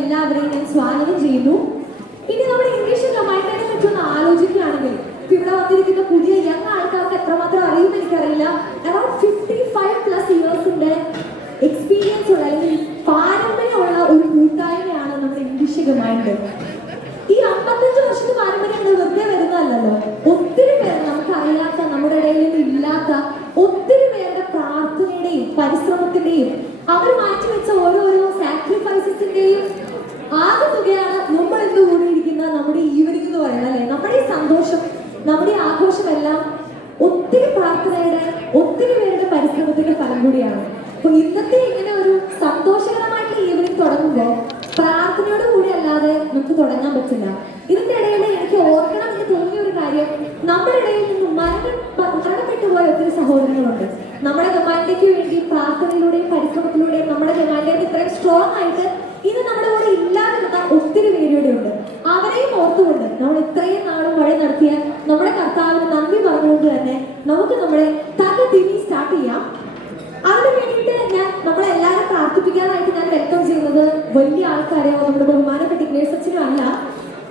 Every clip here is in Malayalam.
എല്ലാവരെയും ഞാൻ സ്വാഗതം ചെയ്യുന്നു. ഇനി നമ്മുടെ ഇംഗ്ലീഷ് കമാൻഡിനെ പറ്റി ഒന്ന് ആലോചിക്കുകയാണെങ്കിൽ ഇവിടെ വന്നിരിക്കുന്ന പുതിയ യങ് ആൾക്കാർക്ക് എത്രമാത്രം അറിയുമെന്ന് എനിക്കറിയില്ല. അറൌണ്ട് 55+ ഇയേഴ്സിന്റെ എക്സ്പീരിയൻസ് ഉള്ള അല്ലെങ്കിൽ പാരമ്പര്യമുള്ള ഒരു കൂട്ടായ്മയാണ് നമ്മുടെ ഇംഗ്ലീഷ് കമാൻഡ്. ഈ 55 വർഷത്തെ പാരമ്പര്യം വെറുതെ വരുന്നതല്ലല്ലോ. ഒത്തിരി പേര് നമുക്ക് അറിയാത്ത, നമ്മുടെ ഇടയിൽ ഇല്ലാത്ത ഒത്തിരി പേരുടെ പ്രാർത്ഥനയുടെയും പരിശ്രമത്തിന്റെയും അവർ മാറ്റിവെച്ച ഓരോരോ സാക്രിഫൈസസിന്റെയും ആകെ തുകയാണ് നമ്മൾ ഇന്ന് കൂടിയിരിക്കുന്ന നമ്മുടെ ഈവനിങ് എന്ന് പറയുന്നത് അല്ലെ. നമ്മുടെ ഈ സന്തോഷം, നമ്മുടെ ഈ ആഘോഷമെല്ലാം ഒത്തിരി പ്രാർത്ഥനയുടെ, ഒത്തിരി പേരുടെ പരിശ്രമത്തിന്റെ ഫലം കൂടിയാണ്. അപ്പൊ ഇന്നത്തെ ഇങ്ങനെ ഒരു സന്തോഷകരമായിട്ട് ഈവനിങ് തുടങ്ങുമ്പോൾ പ്രാർത്ഥനയോട് കൂടി അല്ലാതെ നമുക്ക് തുടങ്ങാൻ പറ്റില്ല. ഇതിന്റെ ഇടയിൽ എനിക്ക് ഓർക്കണം എന്ന് തോന്നിയ ഒരു കാര്യം, നമ്മുടെ ഇടയിൽ നിന്ന് മരണപ്പെട്ടു പോയ ഒത്തിരി സഹോദരങ്ങളുണ്ട്. നമ്മുടെ ഗമാൻഡയ്ക്ക് വേണ്ടി പ്രാർത്ഥനയിലൂടെയും പരിശ്രമത്തിലൂടെയും നമ്മുടെ ഗമാൻഡേക്ക് ഇത്രയും സ്ട്രോങ് ആയിട്ട് ഇന്ന് നമ്മുടെ കൂടെ ഇല്ലാതിരുന്ന ഒത്തിരി പേരുടെ ഉണ്ട്. അവരെയും ഓർത്തുകൊണ്ട് നമ്മൾ ഇത്രയും നാളും വഴി നടത്തിയ നമ്മുടെ കർത്താവിന് നന്ദി പറഞ്ഞുകൊണ്ട് തന്നെ നമുക്ക് നമ്മുടെ തിരി സ്റ്റാർട്ട് ചെയ്യാം. അതിനു വേണ്ടിയിട്ട് നമ്മളെല്ലാവരും പ്രാർത്ഥിപ്പിക്കാനായിട്ട് ഞാൻ വെൽക്കം ചെയ്യുന്നത് വലിയ ആൾക്കാരെയോ നമ്മുടെ ബഹുമാനപ്പെട്ട ഇഗ്നേഴ്സച്ചനോ അല്ല,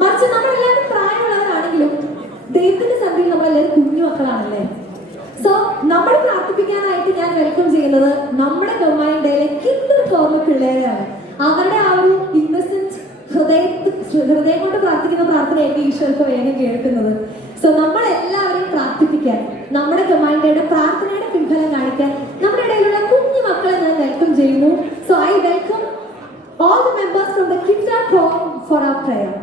മറിച്ച് നമ്മളെല്ലാവരും പ്രായമുള്ളവരാണെങ്കിലും ദൈവത്തിന്റെ സന്ധിയിൽ നമ്മളെല്ലാവരും കുഞ്ഞു മക്കളാണല്ലേ. സോ നമ്മൾ പ്രാർത്ഥിപ്പിക്കാനായിട്ട് ഞാൻ വെൽക്കം ചെയ്യുന്നത് നമ്മുടെ ഗമാൻഡയിലെ കിൻഡർ കോർമ്മ പിള്ളേരെയാണ്. അവരുടെ ആ ഒരു ഇന്നസെന്റ് ഹൃദയം കൊണ്ട് പ്രാർത്ഥിക്കുന്ന പ്രാർത്ഥനയായിട്ട് ഈശോയ്ക്ക് വേഗം കേൾക്കുന്നത്. സോ നമ്മളെല്ലാവരെയും പ്രാർത്ഥിപ്പിക്കാൻ, നമ്മുടെ ഗമാൻഡയുടെ പ്രാർത്ഥനയുടെ പിൻഫലം കാണിക്കാൻ നമ്മുടെ ഇടയിലുള്ള കുഞ്ഞു മക്കളെ ഞാൻ വെൽക്കം ചെയ്യുന്നു. So I welcome all the members from the Kinder Quorum for our prayer.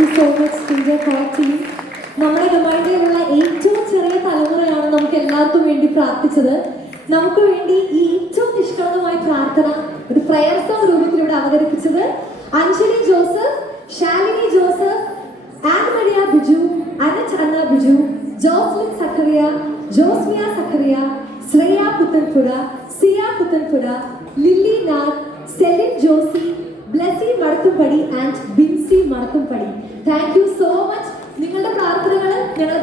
U so much teacher for team. നമ്മുടെ ഗമായിലുള്ള ഏറ്റവും ചെറിയ തലമുറയാണ് നമുക്ക് എല്ലാവർക്കും വേണ്ടി പ്രാർത്ഥിച്ചത്. നമുക്ക് വേണ്ടി ഈ ഏറ്റവും നിഷ്കളങ്കമായ പ്രാർത്ഥന ഒരു പ്രയർ സോങ് രൂപത്തിലൂടെ അവതരിപ്പിച്ചത് Anjali Joseph, Shalini Joseph, Ann Maria Biju, Annette Anna Biju, Joslin Zachariah, Josmiya Zachariah, Shreya Puthenpura, Siya Puthenpura, Lilly Nag, Celine Josie, Blessy Madakkumpadi and Binsy Madakkumpadi. Thank you so much. നിങ്ങളുടെ പ്രാർത്ഥനകൾ ഞങ്ങൾ